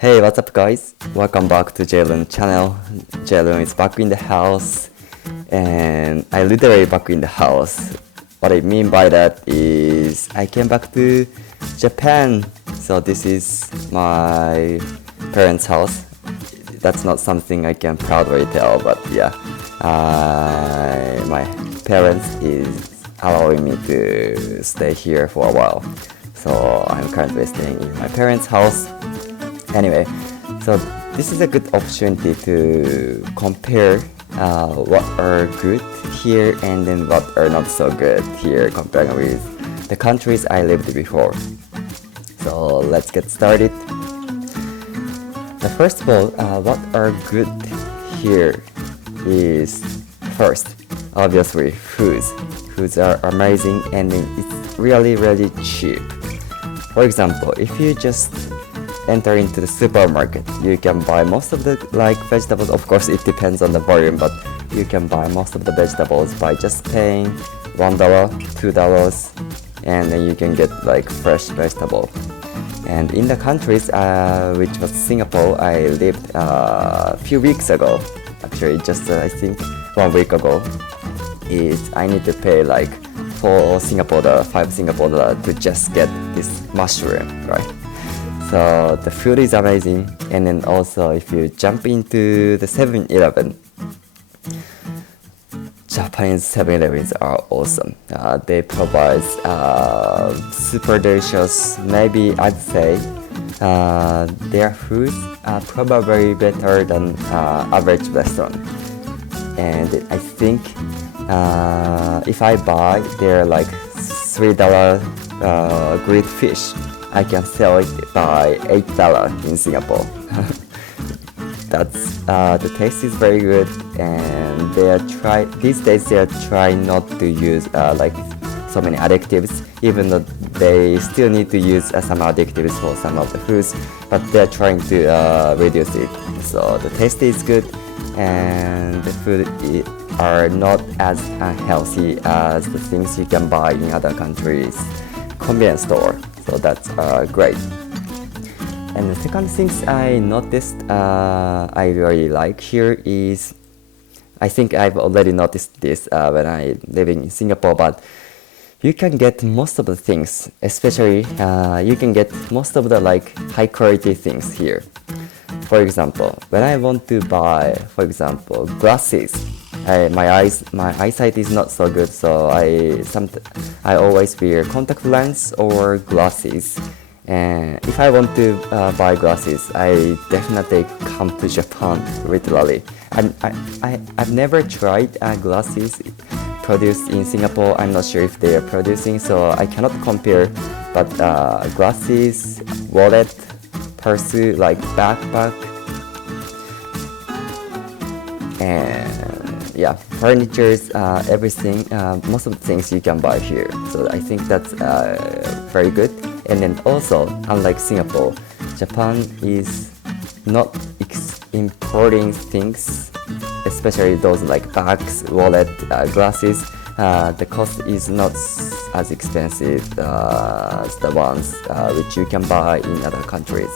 Hey, what's up guys? Welcome back to JLoon channel. JLoon is back in the house and I literally back in the house. What I mean by that is I came back to Japan. So this is my parents' house. That's not something I can proudly tell, but yeah, my parents is allowing me to stay here for a while. So I'm currently staying in my parents' house. Anyway, so this is a good opportunity to compare what are good here and then what are not so good here comparing with the countries I lived before. So let's get started. First of all, what are good here is first, obviously foods. Foods are amazing and it's really cheap. For example, if you just enter into the supermarket, you can buy most of the vegetables. Of course it depends on the volume, but you can buy most of the vegetables by just paying $1, $2, and then you can get fresh vegetable. And in the countries which was Singapore, I lived a few weeks ago, actually just I think 1 week ago, is I need to pay $4 Singapore, $5 Singapore to just get this mushroom, right? So the food is amazing, and then also if you jump into the 7-Eleven, Japanese 7-Elevens are awesome. They provide super delicious, maybe I'd say their foods are probably better than average restaurant. And I think if I buy their $3 grilled fish, I can sell it by $8 in Singapore. That's the taste is very good, and these days they are trying not to use so many additives, even though they still need to use some additives for some of the foods, but they are trying to reduce it. So the taste is good, and the food are not as unhealthy as the things you can buy in other countries' convenience store. So that's great. And the second things I noticed I really like here is, I think I've already noticed this when I living in Singapore, but you can get most of the things, especially you can get most of the high quality things here. For example, when I want to buy, for example, glasses, my eyesight is not so good, so I always wear contact lens or glasses. And if I want to buy glasses, I definitely come to Japan, literally. And I've never tried glasses produced in Singapore. I'm not sure if they are producing, so I cannot compare. But glasses, wallet, purse, backpack, and yeah, furnitures, everything, most of the things you can buy here. So I think that's very good. And then also, unlike Singapore, Japan is not importing things, especially those bags, wallet, glasses. The cost is not as expensive as the ones which you can buy in other countries.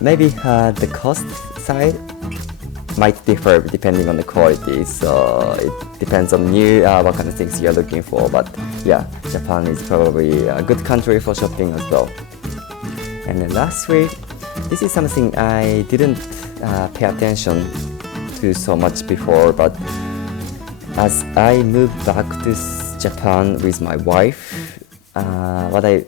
Maybe the cost side might differ depending on the quality, so it depends on you what kind of things you're looking for. But yeah, Japan is probably a good country for shopping as well. And then lastly, this is something I didn't pay attention to so much before, but as I moved back to Japan with my wife, what I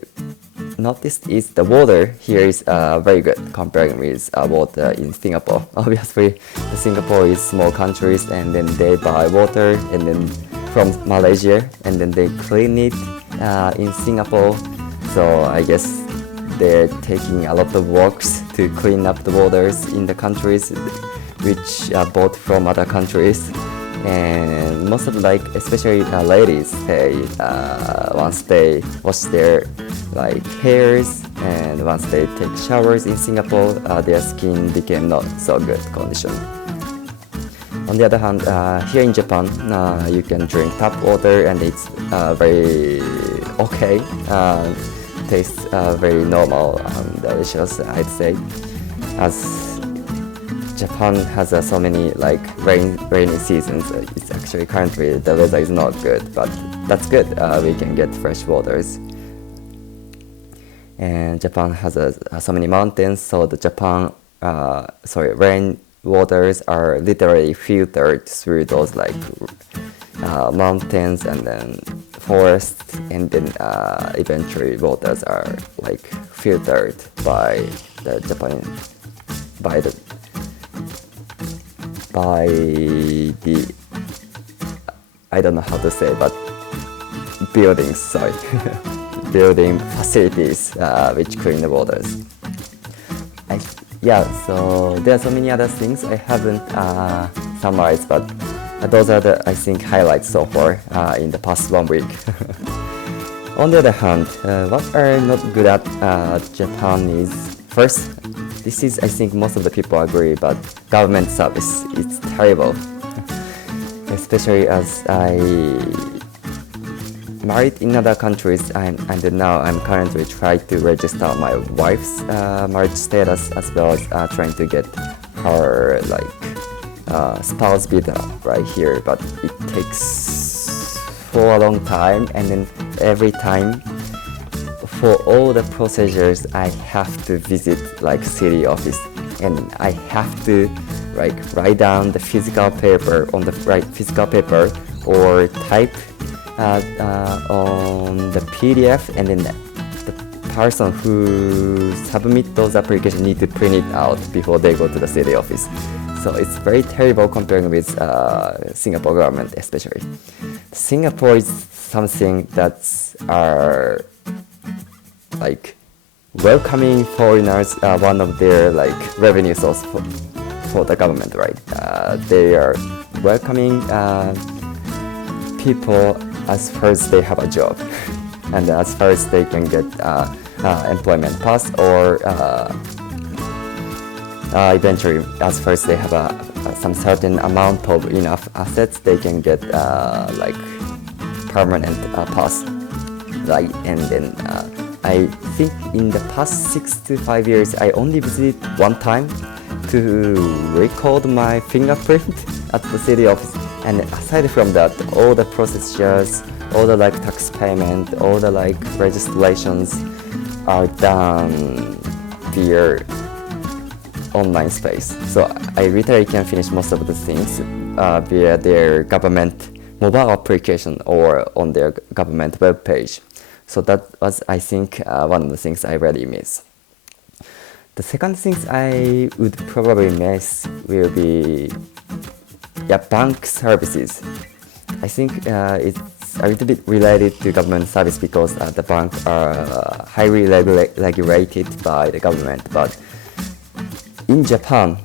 noticed is the water here is very good comparing with water in Singapore. Obviously, Singapore is small countries, and then they buy water and then from Malaysia, and then they clean it in Singapore. So I guess they're taking a lot of works to clean up the waters in the countries which are bought from other countries. And most of especially ladies, they once they wash their hairs and once they take showers in Singapore, their skin became not so good condition. On the other hand, here in Japan, you can drink tap water and it's very okay. Tastes very normal. delicious, I'd say, as Japan has so many like rainy seasons. It's actually currently the weather is not good, but that's good. We can get fresh waters. And Japan has so many mountains, so the rain waters are literally filtered through those like mountains and then forests, and then eventually waters are like filtered by the I don't know how to say, but buildings, sorry. Building facilities which clean the waters. So there are so many other things I haven't summarized, but those are the, I think, highlights so far in the past 1 week. On the other hand, what are not good at Japan is, first, this is, I think most of the people agree, but government service, it's terrible. Especially as I married in other countries, and now I'm currently trying to register my wife's marriage status, as well as trying to get her like spouse visa right here, but it takes for a long time, and then every time for all the procedures I have to visit like city office, and I have to like write down the physical paper on the physical paper or type on the PDF, and then the person who submit those applications need to print it out before they go to the city office. So it's very terrible comparing with Singapore government, especially. Singapore is something that's like welcoming foreigners, one of their like revenue source for the government, right? They are welcoming people as far as they have a job, and as far as they can get employment pass, or eventually as far as they have some certain amount of enough assets, they can get like permanent pass, right? And then I think in the past 6 to 5 years, I only visited one time to record my fingerprint at the city office. And aside from that, all the procedures, all the like tax payment, all the like registrations are done via online space. So I literally can finish most of the things via their government mobile application or on their government web page. So that was, I think, one of the things I really miss. The second things I would probably miss will be bank services. I think it's a little bit related to government service because the banks are highly regulated by the government. But in Japan,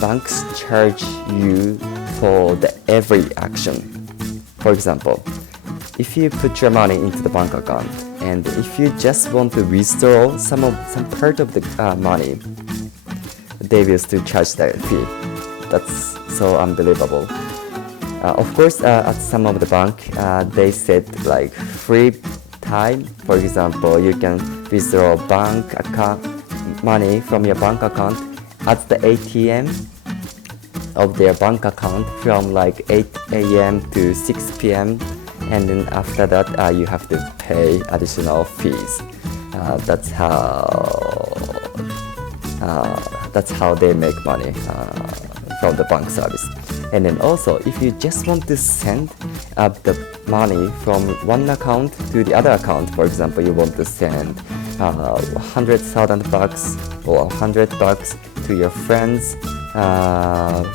banks charge you for every action. For example, if you put your money into the bank account, and if you just want to withdraw some part of the money, they will still charge that fee. That's so unbelievable. Of course, at some of the bank, they said like free time. For example, you can withdraw bank account money from your bank account at the ATM of their bank account from like 8 a.m. to 6 p.m. and then after that you have to pay additional fees. That's how they make money from the bank service. And then also, if you just want to send the money from one account to the other account, for example, you want to send 100,000 bucks or $100 to your friends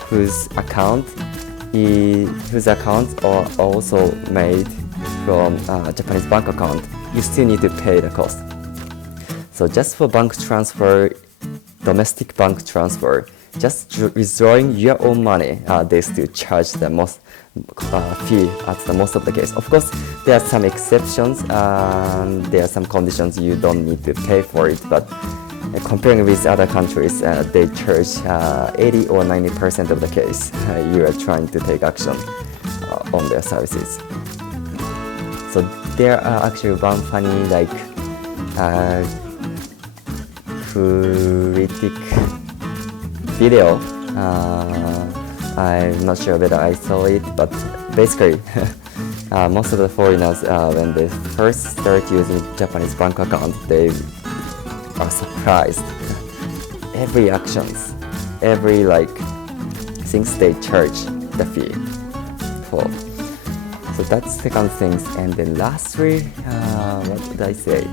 whose accounts are also made from Japanese bank account, you still need to pay the cost. So just for bank transfer, domestic bank transfer, just withdrawing your own money, they still charge the most fee at the most of the case. Of course, there are some exceptions, there are some conditions you don't need to pay for it, but comparing with other countries, they charge 80 or 90% of the case you are trying to take action on their services. So there are actually one funny critic video. I'm not sure whether I saw it, but basically most of the foreigners, when they first start using Japanese bank account, they are surprised. Every actions, every like things they charge the fee for. So that's second things. And then lastly, what did I say?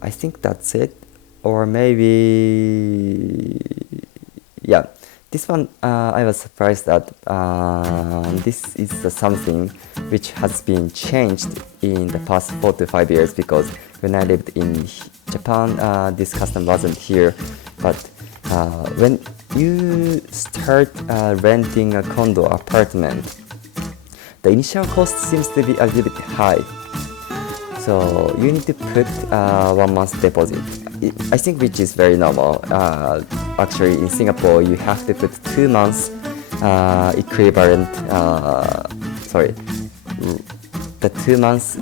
I think that's it. Or maybe, yeah, this one I was surprised that this is something which has been changed in the past 4 to 5 years, because when I lived in Japan, this custom wasn't here. But when you start renting a condo apartment, the initial cost seems to be a little bit high. So you need to put 1 month deposit. I think which is very normal. Actually, in Singapore, you have to put 2 months equivalent. The 2 months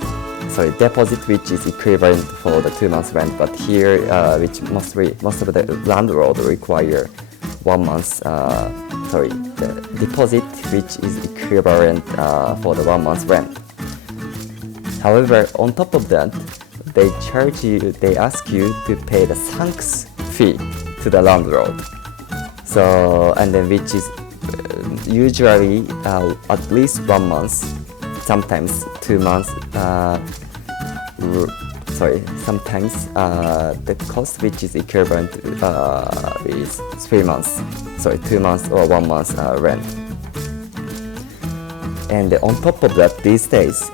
deposit, which is equivalent for the 2 months rent. But here, which most of the landlord require 1 month. The deposit, which is equivalent for the 1 month rent. However, on top of that, they ask you to pay the thanks fee to the landlord. So, and then which is usually at least 1 month, sometimes 2 months. Sometimes the cost which is equivalent is 3 months. 2 months or 1 month rent. And on top of that, these days,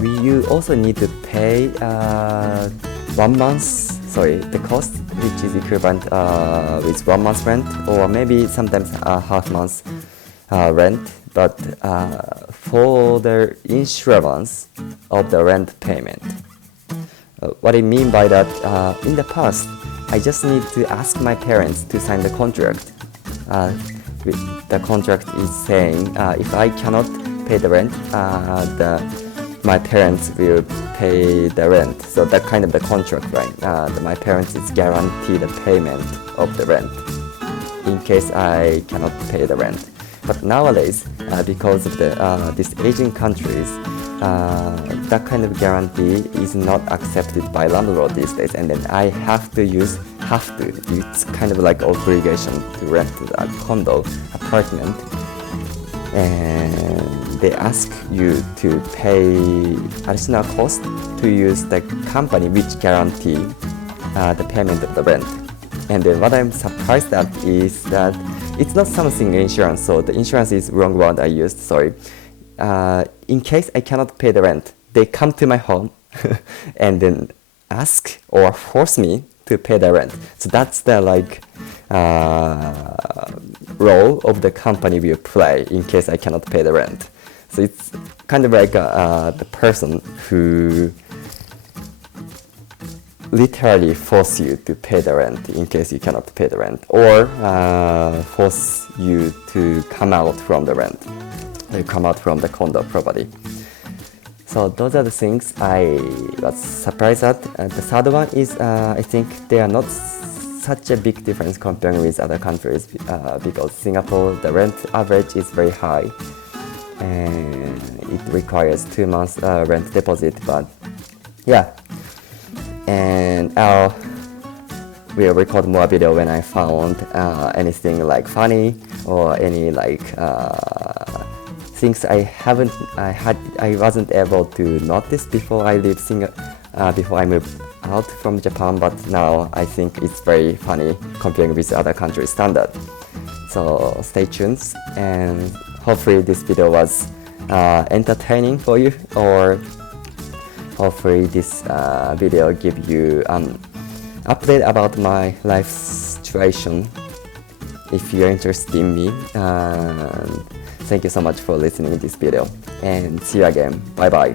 you also need to pay 1 month. The cost which is equivalent with 1 month rent, or maybe sometimes half month rent. But for the insurance of the rent payment, what I mean by that, in the past, I just need to ask my parents to sign the contract. The contract is saying if I cannot pay the rent, my parents will pay the rent. So that kind of the contract, right? My parents is guarantee the payment of the rent in case I cannot pay the rent. But nowadays, because of these Asian countries, that kind of guarantee is not accepted by landlord these days, and then I have to. It's kind of like obligation to rent a condo apartment, and they ask you to pay additional cost to use the company which guarantee the payment of the rent. And then what I'm surprised at is that it's not something insurance, so the insurance is wrong word I used, sorry. In case I cannot pay the rent, they come to my home and then ask or force me to pay the rent. So that's the role of the company will play in case I cannot pay the rent. So it's kind of like the person who literally force you to pay the rent in case you cannot pay the rent, or force you to come out from the rent, come out from the condo property. So those are the things I was surprised at. The third one is I think they are not such a big difference comparing with other countries, because Singapore, the rent average is very high and it requires 2 months rent deposit. But yeah, and we'll record more video when I found anything like funny or any things I wasn't able to notice before I moved out from Japan, but now I think it's very funny comparing with other countries' standard. So stay tuned, and hopefully this video was entertaining for you, or hopefully this video give you an update about my life situation if you're interested in me. Thank you so much for listening to this video, and see you again. Bye bye.